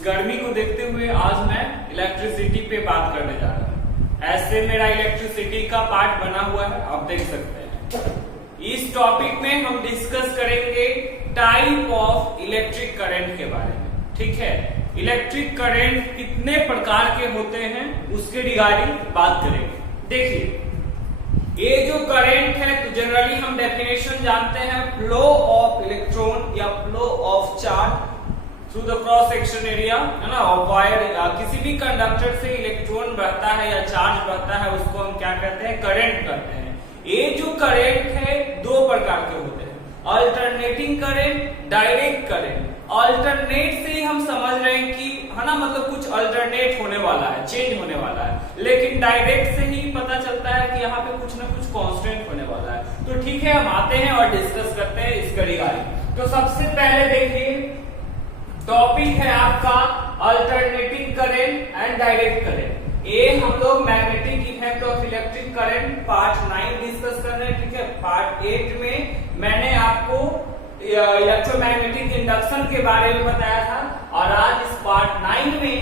उस गर्मी को देखते हुए आज मैं इलेक्ट्रिसिटी पे बात करने जा रहा हूँ। ऐसे मेरा इलेक्ट्रिसिटी का पार्ट बना हुआ है, आप देख सकते हैं। इस टॉपिक में हम डिस्कस करेंगे टाइप ऑफ इलेक्ट्रिक करंट के बारे में, ठीक है। इलेक्ट्रिक करंट कितने प्रकार के होते हैं उसके रिगार्डिंग बात करेंगे। देखिए, ये जो करंट है तो जनरली हम डेफिनेशन जानते हैं, फ्लो ऑफ इलेक्ट्रॉन या flow of charge through the cross section area, है ना। और वायर किसी भी कंडक्टर से इलेक्ट्रॉन बहता है या चार्ज बहता है, उसको हम क्या कहते हैं, करंट कहते हैं। ये जो करंट है दो प्रकार के होते हैं, alternating current, direct current. Alternate से ही हम समझ रहे हैं कि, है ना, मतलब कुछ अल्टरनेट होने वाला है, चेंज होने वाला है। लेकिन डायरेक्ट से ही पता चलता है कि यहाँ पे कुछ ना कुछ कांस्टेंट होने वाला है। तो ठीक है, हम आते हैं और डिस्कस करते हैं इसका रिगार्डिंग। तो सबसे पहले देखिए, टॉपिक है आपका alternating current and direct current. ये हम लोग magnetic effect of electric current part 9 discuss कर रहे हैं, ठीक है। पार्ट 8 में मैंने आपको इलेक्ट्रोमैग्नेटिक इंडक्शन के बारे में बताया था, और आज इस पार्ट 9 में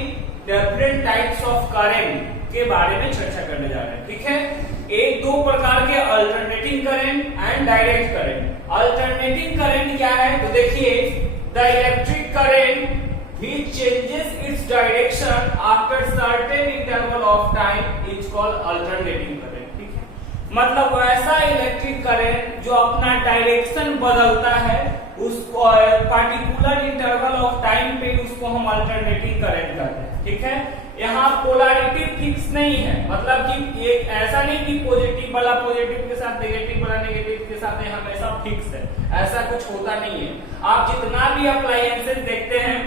डिफरेंट टाइप्स ऑफ करंट के बारे में चर्चा करने जा रहे हैं, ठीक है। एक दो प्रकार के alternating current and direct current. Alternating current क्या है, तो देखिए, the electric current which changes its direction after certain interval of time is called alternating current, ठीक है। मतलब वैसा इलेक्ट्रिक करंट जो अपना डायरेक्शन बदलता है, उसको पर्टिकुलर इंटरवल ऑफ टाइम पे उसको हम अल्टरनेटिंग करंट कहते हैं, ठीक है। यहाँ पोलैरिटी फिक्स नहीं है, मतलब कि एक ऐसा नहीं कि पॉजिटिव वाला पॉजिटिव के साथ, नेगेटिव वाला नेगेटिव के साथ हमेशा फिक्स है, ऐसा कुछ होता नहीं है। आप जितना भी अप्लायंसेस देखते हैं,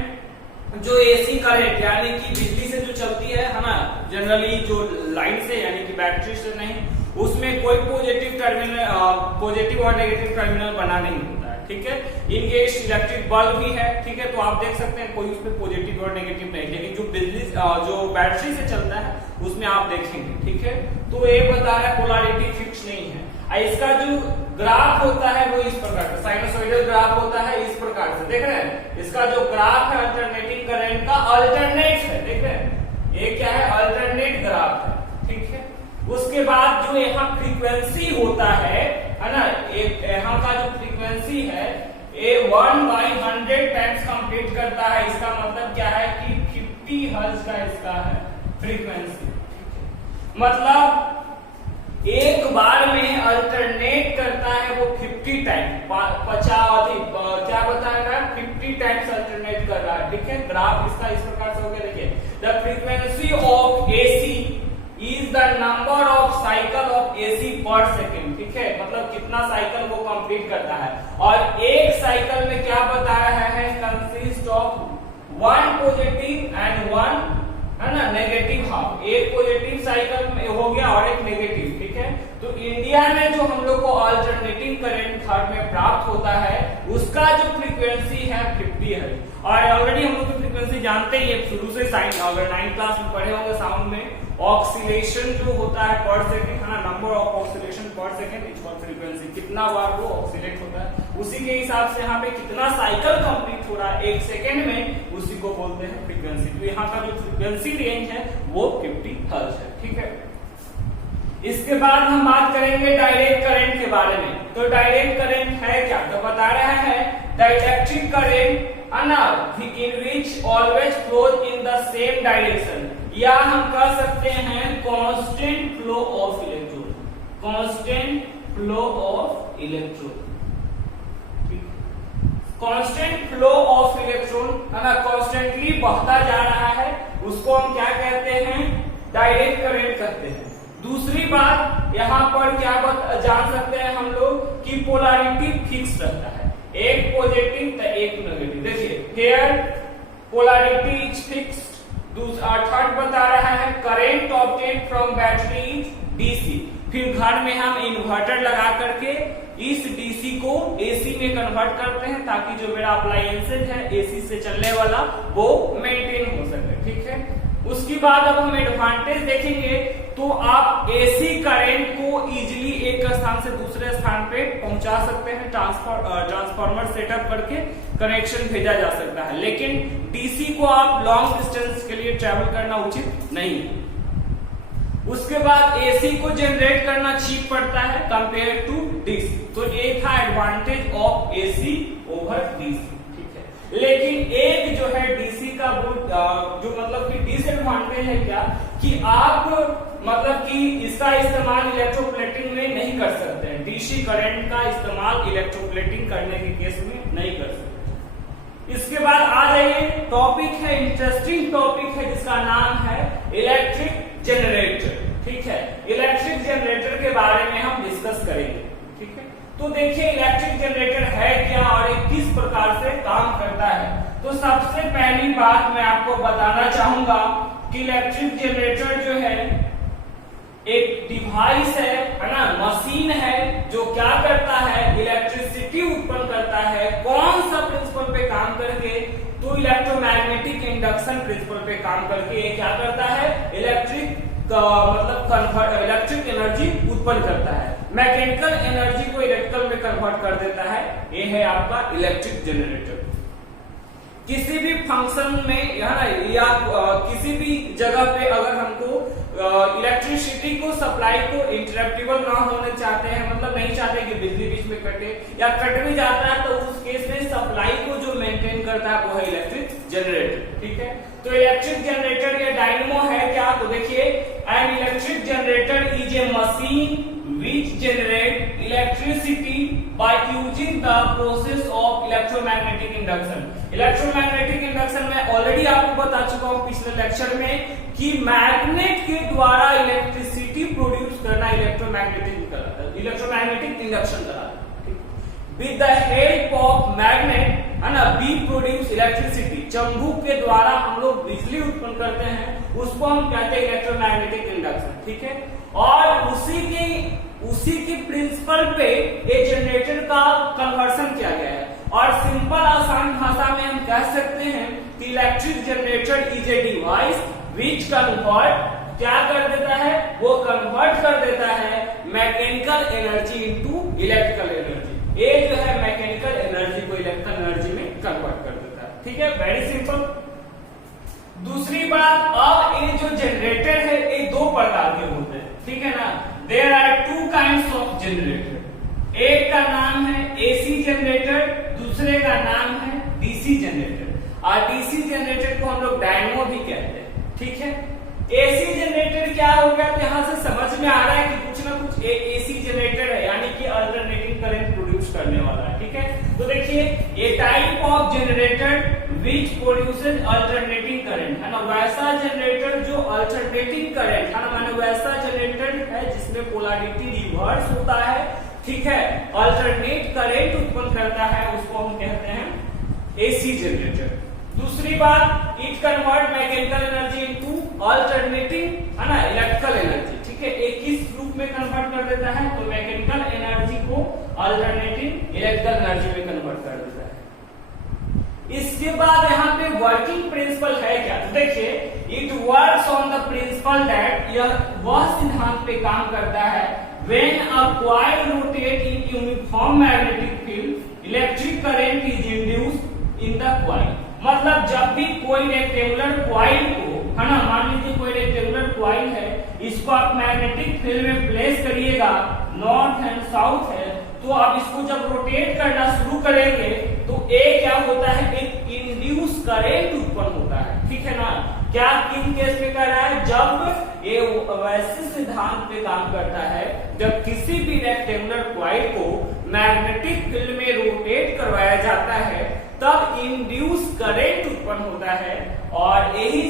जो एसी करंट यानी कि बिजली से जो चलती है ना, जनरली जो लाइन से यानी कि बैटरी से नहीं, उसमें कोई पॉजिटिव और नेगेटिव टर्मिनल बना नहीं होता है, ठीक है। इनकेस इलेक्ट्रिक बल्ब भी है, ठीक है, तो आप देख सकते हैं कोई उसमें पॉजिटिव और नेगेटिव नहीं, लेकिन जो बिजली जो बैटरी से चलता है उसमें आप देखेंगे, ठीक है। तो ये बता रहा है पोलैरिटी फिक्स नहीं है। इसका जो ग्राफ होता है वो इस प्रकार का साइनसोइडल ग्राफ होता है, इस प्रकार से देख रहे हैं। इसका जो ग्राफ है अल्टरनेटिंग करंट का अल्टरनेट है, देख रहे हैं, ये क्या है, अल्टरनेट ग्राफ है, ठीक है। उसके बाद जो यहाँ फ्रीक्वेंसी होता है ना, यहाँ का जो फ्रीक्वेंसी है ये 1/100 टाइम्स कंप्लीट करता है। इसका मतलब क्या है कि 50 हर्ट्ज का इसका है फ्रीक्वेंसी, मतलब एक बार में अल्टरनेट करता है वो 50 टाइम, 50 क्या बताएगा, 50 टाइम्स अल्टरनेट कर रहा है, ठीक है। ग्राफ इसका इस प्रकार से हो गया, देखिए, the frequency of AC is the number of cycle of AC पर सेकेंड, ठीक है, मतलब कितना साइकिल वो कंप्लीट करता है। और एक साइकिल में क्या बता रहा है, कंसिस्ट ऑफ 1 पॉजिटिव एंड 1, है ना, नेगेटिव हाफ। एक पॉजिटिव साइकिल में हो गया और एक नेगेटिव, ठीक है। तो इंडिया में जो हम लोग को अल्टरनेटिंग करंट थर्ड में प्राप्त होता है, उसका जो फ्रीक्वेंसी है 50 है। और ऑलरेडी हम लोग की फ्रीक्वेंसी जानते ही है शुरू से, साइन अगर 9th क्लास में पढ़े होंगे साउंड में, ऑक्सीलेशन जो होता है पर सेकंड, है ना, नंबर ऑफ ऑक्सीलेशन पर सेकंड इज कॉल्ड फ्रीक्वेंसी। कितना बार वो ऑक्सीलेट होता है, उसी के हिसाब से यहाँ पे कितना साइकिल कंप्लीट हो रहा है एक सेकंड में, उसी को बोलते हैं फ्रीक्वेंसी। तो यहाँ का जो फ्रीक्वेंसी रेंज है वो 50 हर्ट्ज है, ठीक है। इसके बाद हम बात करेंगे डायरेक्ट करंट के बारे में। तो डायरेक्ट करंट है क्या, तो बता रहा है the electric current in which always flows in the same direction, या हम कह सकते हैं constant flow of electron, constant flow of electron, constant flow of electron, है ना, constantly बहता जा रहा है, उसको हम क्या कहते हैं, डायरेक्ट करंट कहते हैं। दूसरी बात यहाँ पर क्या जान सकते हैं हम लोग कि पोलैरिटी फिक्स रहता है, एक पॉजिटिव तो एक नेगेटिव। देखिए, हियर पोलैरिटी इज फिक्स्ड। दूसरा थर्ड बता रहा है current obtain from battery is DC. फिर घर में हम इन्वर्टर लगा करके इस डीसी को एसी में कन्वर्ट करते हैं, ताकि जो मेरा अप्लायंसेज है एसी से चलने वाला वो मेंटेन हो सके, ठीक है। उसके बाद अब हम एडवांटेज देखेंगे तो आप एसी करंट को इजीली एक स्थान से दूसरे स्थान पे पहुंचा सकते हैं, ट्रांसफार्मर सेटअप करके कनेक्शन भेजा जा सकता है। लेकिन डीसी को आप लॉन्ग डिस्टेंस के लिए ट्रेवल करना उचित नहीं है। उसके बाद एसी को जनरेट करना चीप पड़ता है कंपेयर टू डीसी, तो ये था advantage of AC over DC, ठीक है। लेकिन एक जो है डीसी का जो मतलब कि डिसएडवांटेज है क्या कि आप मतलब कि इसका इस्तेमाल इलेक्ट्रोप्लेटिंग में नहीं कर सकते हैं, डीसी करंट का इस्तेमाल इलेक्ट्रोप्लेटिंग करने के केस में नहीं कर सकते। इसके बाद आ जाइए, टॉपिक है इंटरेस्टिंग टॉपिक है जिसका नाम है इलेक्ट्रिक जनरेटर, ठीक है। इलेक्ट्रिक जनरेटर के बारे में हम डिस्कस करेंगे, ठीक है। तो देखिए इलेक्ट्रिक जनरेटर है क्या और ये किस प्रकार से काम करता है। तो सबसे पहली बात मैं आपको बताना चाहूंगा कि इलेक्ट्रिक जनरेटर जो है एक डिवाइस है ना, मशीन है जो क्या करता है, इलेक्ट्रिसिटी उत्पन्न करता है। कौन सा प्रिंसिपल पे काम करके, तो इलेक्ट्रोमैग्नेटिक इंडक्शन प्रिंसिपल पे काम करके ये क्या करता है, इलेक्ट्रिक एनर्जी उत्पन्न करता है, मैकेनिकल एनर्जी को इलेक्ट्रिकल में कन्वर्ट कर देता है। ये है आपका इलेक्ट्रिक जनरेटर। किसी भी फंक्शन में या किसी भी जगह पे अगर हमको इलेक्ट्रिसिटी को सप्लाई को इंटरप्टेबल ना होने चाहते हैं, मतलब नहीं चाहते कि बिजली बीच में कटे या कट भी जाता है, तो उस केस में सप्लाई को जो मेंटेन करता है वो है इलेक्ट्रिक जनरेटर, ठीक है। तो इलेक्ट्रिक जनरेटर ये डायनेमो है क्या, तो देखिए an electric generator is a machine which generate electricity by using the process of electromagnetic induction। Electromagnetic induction में ऑलरेडी आपको बता चुका हूं पिछले लेक्चर में कि मैग्नेट के द्वारा इलेक्ट्रिसिटी प्रोड्यूस करना इलेक्ट्रोमैग्नेटिक इंडक्शन कराता। With the help of magnet है ना, वी प्रोड्यूस इलेक्ट्रिसिटी, चुंबक के द्वारा हम लोग बिजली उत्पन्न करते हैं, उसको हम कहते हैं इलेक्ट्रोमैग्नेटिक इंडक्शन, ठीक है। और उसी की प्रिंसिपल पे ये जनरेटर का कन्वर्सन किया गया है। और सिंपल आसान भाषा में हम कह सकते हैं कि electric generator is a device which convert, क्या कर देता है, वो कन्वर्ट कर देता है mechanical energy into electrical energy. ये जो है मैकेनिकल एनर्जी को इलेक्ट्रिकल एनर्जी में कन्वर्ट कर देता है, ठीक है, वेरी सिंपल। दूसरी बात, अब ये जो जनरेटर है ये दो प्रकार के होते हैं, ठीक है ना। There are two kinds of generator, एक का नाम है एसी जनरेटर, दूसरे का नाम है डीसी जनरेटर। और डीसी जनरेटर को हम लोग डायनेमो भी कहते हैं, ठीक है। एसी जनरेटर क्या हो गया, तो यहां से समझ में आ रहा है कि कुछ ना कुछ एसी जनरेटर है, यानी कि अल्टरनेटिंग करंट प्रोड्यूस करने वाला है, ठीक है। तो देखिए ये type of generator which produces alternating current है ना, वैसा जनरेटर जो अल्टरनेटिंग करंट है ना, माने वैसा जनरेटर है जिसमें पोलैरिटी रिवर्स होता है, ठीक है, अल्टरनेट करंट उत्पन्न करता है, उसको हम कहते हैं एसी जनरेटर। दूसरी बात, it convert mechanical energy into alternating है ना इलेक्ट्रिकल एनर्जी, ठीक है। एक किस रूप में कन्वर्ट कर देता है, तो मैकेनिकल एनर्जी को अल्टरनेटिंग इलेक्ट्रिकल एनर्जी में कन्वर्ट कर देता है। इसके बाद यहाँ पे वर्किंग प्रिंसिपल है क्या, तो देखिए it works on the principal that, यह वह सिद्धांत पे काम करता है when a coil rotate in uniform magnetic field, electric current is induced in the coil। मतलब जब भी कोई रेक्टेंगुलर कॉइल को है ना, मान लीजिए कोई रेक्टेंगुलर कॉइल है, इसको आप मैग्नेटिक फील्ड में प्लेस करिएगा, नॉर्थ एंड साउथ है, तो आप इसको जब रोटेट करना शुरू करेंगे तो एक क्या होता है, एक इंड्यूस करंट उत्पन्न होता है, ठीक है ना। क्या किन केस में कर रहा है, जब ये वैसे सिद्धांत पे काम करता है जब किसी भी रेक्टेंगुलर कॉइल को मैग्नेटिक फील्ड में रोटेट करवाया जाता है, तब इंड्यूस करंट उत्पन्न होता है। और यही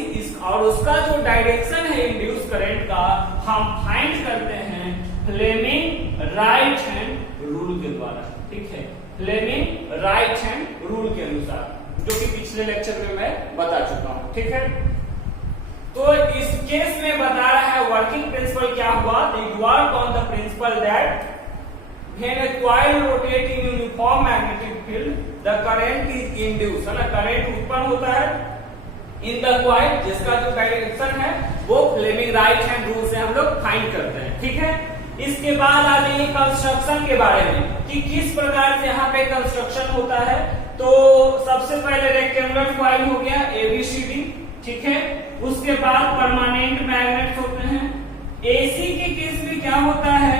और उसका जो डायरेक्शन है इंड्यूस करंट का, हम फाइंड करते हैं फ्लेमिंग राइट हैंड रूल के द्वारा, ठीक है, फ्लेमिंग राइट हैंड रूल के अनुसार, जो कि पिछले लेक्चर में मैं बता चुका हूं, ठीक है। तो इस केस में बता रहा है वर्किंग प्रिंसिपल क्या हुआ, it work on the principal that when a coil rotate in uniform magnetic field, the current is induced, है ना, करंट उत्पन्न होता है इन द कॉइल, जिसका जो डायरेक्शन है वो फ्लेमिंग राइट हैंड रूल से हम लोग फाइंड करते हैं। ठीक है, इसके बाद आ जाइए कंस्ट्रक्शन के बारे में कि किस प्रकार से यहाँ पे कंस्ट्रक्शन होता है। तो सबसे पहले रेक्टेंगुलर कॉइल हो गया ABCD, ठीक है। उसके बाद परमानेंट मैग्नेट्स होते हैं। AC के केस में क्या होता है,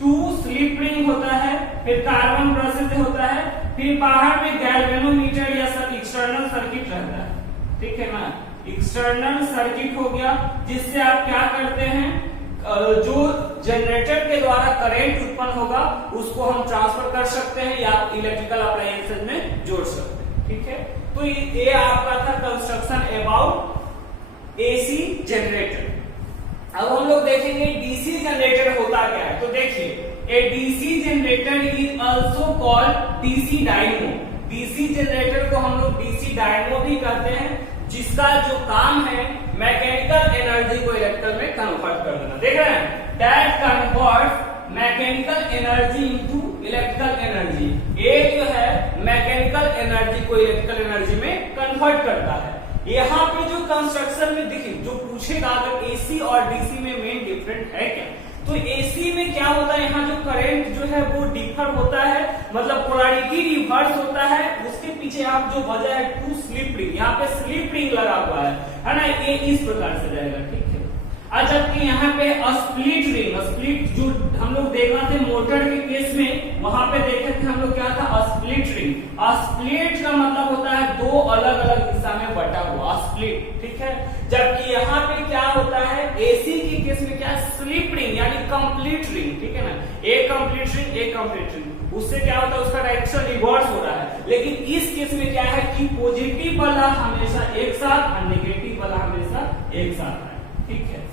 2 स्लिप रिंग होता है, फिर कार्बन ब्रश होता है, फिर बाहर में गैल्वेनोमीटर या एक्सटर्नल सर्किट रहता है। ठीक है ना, एक्सटर्नल सर्किट हो गया जिससे आप क्या करते हैं, जो जनरेटर के द्वारा करंट उत्पन्न होगा उसको हम ट्रांसफर कर सकते हैं या इलेक्ट्रिकल अप्लायंसेस में जोड़ सकते हैं। ठीक है, तो ये आपका था कंस्ट्रक्शन अबाउट AC जनरेटर। अब हम लोग देखेंगे DC जनरेटर होता क्या है। तो देखिए, a DC generator is also called DC dynamo. DC generator को हम लोग DC डायनो भी कहते हैं, जिसका जो काम है मैकेनिकल एनर्जी को इलेक्ट्रिकल में कन्वर्ट कर देना। देख रहे हैं, that convert mechanical energy into electrical energy. ये जो है मैकेनिकल एनर्जी को इलेक्ट्रिकल एनर्जी में कन्वर्ट करता है। यहाँ पे जो कंस्ट्रक्शन में देखिए, जो पूछेगा अगर AC और DC में मेन डिफरेंट है क्या, तो AC में क्या होता है, यहाँ जो करंट जो है वो डिफर होता है, मतलब पोलैरिटी रिवर्स होता है। उसके पीछे आप जो वजह है 2 स्लिप रिंग, यहाँ पे स्लिप रिंग लगा हुआ है ना, ये इस प्रकार से रहेगा। ठीक है, जबकि यहाँ पे स्प्लिट रिंग, स्प्लिट जो हम लोग देखा थे मोटर के केस में, वहां पे देखे थे हम लोग क्या था, स्प्लिट रिंग। स्प्लिट का मतलब होता है 2 अलग अलग हिस्सा में बटा हुआ, स्प्लिट। ठीक है, जबकि यहाँ पे क्या होता है, AC के केस में क्या, स्लिप रिंग यानी कंप्लीट रिंग। ठीक है ना, एक कंप्लीट रिंग, एक कंप्लीट रिंग, उससे क्या होता है, उसका डायरेक्शन रिवर्स हो रहा है। लेकिन इस केस में क्या है कि पॉजिटिव वाला हमेशा एक साथ और नेगेटिव वाला हमेशा एक साथ है। ठीक है,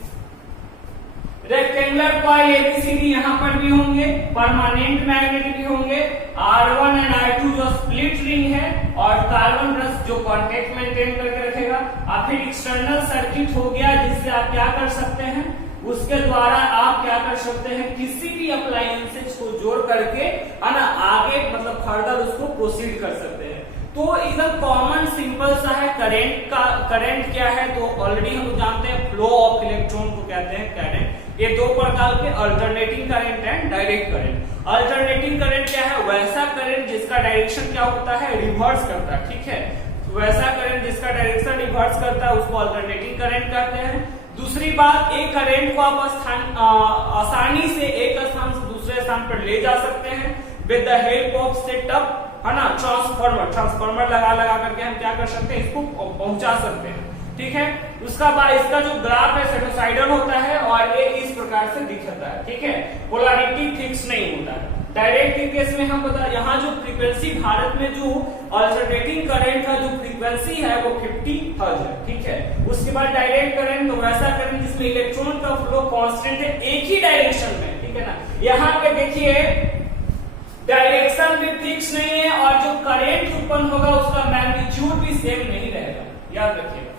रेक्टेंगुलर कॉइल ABCD यहाँ पर भी होंगे, परमानेंट मैग्नेट भी होंगे, R1 एंड R2 जो स्प्लिट रिंग है, और कार्बन ब्रश जो कांटेक्ट मेंटेन करके रखेगा। और फिर एक्सटर्नल सर्किट हो गया, जिससे आप क्या कर सकते हैं, उसके द्वारा आप क्या कर सकते हैं, किसी भी अप्लायंसेस को जोड़ करके है ना आगे मतलब फर्दर उसको प्रोसीड कर सकते हैं। तो एकदम कॉमन सिंपल सा है। करंट क्या है, तो ऑलरेडी हम जानते हैं फ्लो ऑफ इलेक्ट्रॉन को कहते हैं करंट। ये 2 प्रकार के alternating current and direct current. Alternating current क्या है, वैसा करंट जिसका डायरेक्शन क्या होता है, रिवर्स करता है। ठीक है, वैसा करंट जिसका डायरेक्शन रिवर्स करता है उसको अल्टरनेटिंग करंट कहते हैं। दूसरी बात, एक करंट को आप आसानी से एक स्थान से दूसरे स्थान पर ले जा सकते हैं with the help of setup, है ना, ट्रांसफार्मर लगा करके हम क्या कर सकते हैं, इसको पहुंचा सकते हैं। ठीक है, उसका बाद इसका जो ग्राफ है साइनोसॉइडल होता है और ये इस प्रकार से दिखता है। ठीक है, पोलैरिटी फिक्स नहीं होता है। डायरेक्ट के केस में हम बता, यहाँ जो फ्रीक्वेंसी भारत में जो अल्टरनेटिंग करंट का जो फ्रीक्वेंसी है वो 50 हर्ट्ज है। ठीक है, उसके बाद डायरेक्ट करंट, तो वैसा करंट जिसमें इलेक्ट्रॉन का फ्लो कांस्टेंट है एक ही डायरेक्शन में। ठीक है ना, यहाँ पे देखिए डायरेक्शन भी फिक्स नहीं है और जो करंट उत्पन्न होगा उसका मैग्नीट्यूड भी सेम नहीं रहेगा, याद रखिएगा।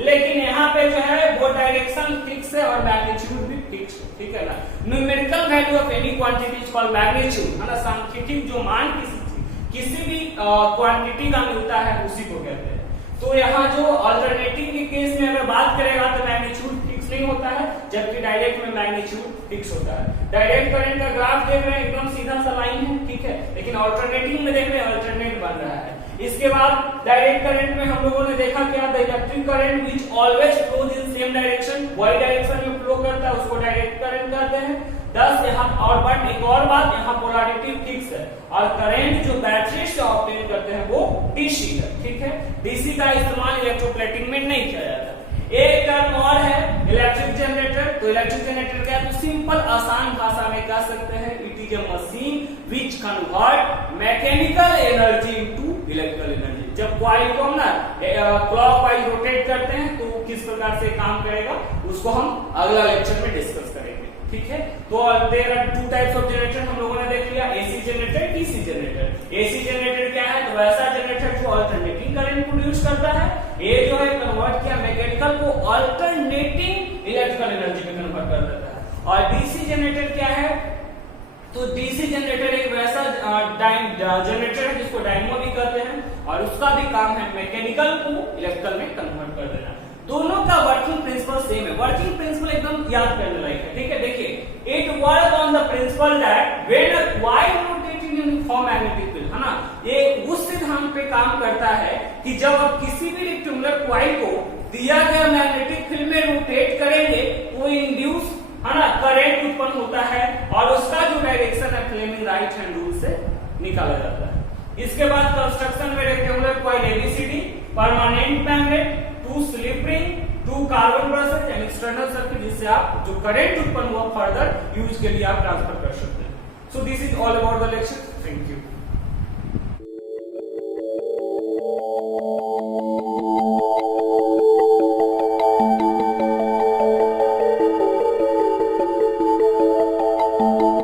लेकिन यहाँ पे जो है वो डायरेक्शन फिक्स है और मैग्नीट्यूड भी फिक्स है। ठीक है ना, numerical value of any quantity is called magnitude, है ना, सांख्यिकीय जो मान किसी भी क्वांटिटी का मिलता है उसी को कहते हैं। तो यहाँ जो अल्टरनेटिव के केस में अगर बात करेगा तो मैग्नीट्यूड फिक्स नहीं होता है, जबकि डायरेक्ट में मैग्नीट्यूड फिक्स होता है। डायरेक्ट करंट का ग्राफ देख रहे हैं एकदम सीधा सा लाइन है। ठीक है, लेकिन अल्टरनेटिव में देख रहे हैं अल्टरनेट बन रहा है। इसके बाद डायरेक्ट करंट में हम लोगों ने देखा क्या, the electric current which always flows in same direction, Y direction में फ्लो करता है उसको डायरेक्ट करंट कहते हैं। 10 यहाँ और बट एक और बात, यहाँ पोलैरिटी फिक्स है और करंट जो बैटरी से ऑब्टेन करते हैं वो DC है। ठीक है, DC का इस्तेमाल इलेक्ट्रोप्लेटिंग में नहीं किया जाता। एक टर्म और है इलेक्ट्रिक जनरेटर। तो इलेक्ट्रिक जनरेटर क्या है, तो सिंपल आसान भाषा में कह सकते हैं, it is a machine which convert mechanical energy into electrical energy. जब कॉइल को हम ना क्लॉकवाइज रोटेट करते हैं तो किस प्रकार से काम करेगा उसको हम अगला लेक्चर में डिस्कस करेंगे। ठीक है, तो there are 2 types of generator हम लोगों ने देख लिया, AC generator, DC generator. AC generator क्या है, तो वैसा जनरेटर जो अल्टरनेटिंग करंट प्रोड्यूस करता है, ये जो है कन्वर्ट किया मैकेनिकल को अल्टरनेटिंग इलेक्ट्रिकल एनर्जी में कन्वर्ट कर देता है। और DC जनरेटर क्या है, तो DC जनरेटर एक वैसा जनरेटर है जिसको डायनेमो भी कहते हैं और उसका भी काम है मैकेनिकल को इलेक्ट्रिकल में कन्वर्ट कर देना। दोनों का वर्किंग प्रिंसिपल सेम है। वर्किंग प्रिंसिपल एकदम याद करने लायक है, ठीक है। देखिए, it work on the principal that when a coil rotate in uniform magnetic field, है ना। ये उस सिद्धांत पे काम करता है कि जब आप किसी भी रेक्टेंगुलर कॉइल को दिया गया मैग्नेटिक फील्ड में रोटेट करेंगे तो इंड्यूस, है ना, करंट उत्पन्न होता है और उसका जो डायरेक्शन है फ्लेमिंग राइट हैंड रूल से निकाला जाता है। इसके बाद कंस्ट्रक्शन में rectangular coil ABCD, permanent magnet, 2 slip ring, 2 carbon brushes and external circuit, जिससे आप जो करंट उत्पन्न हुआ फर्दर यूज के लिए आप ट्रांसफर कर सकते हैं। So this is all about the lecture. Thank you.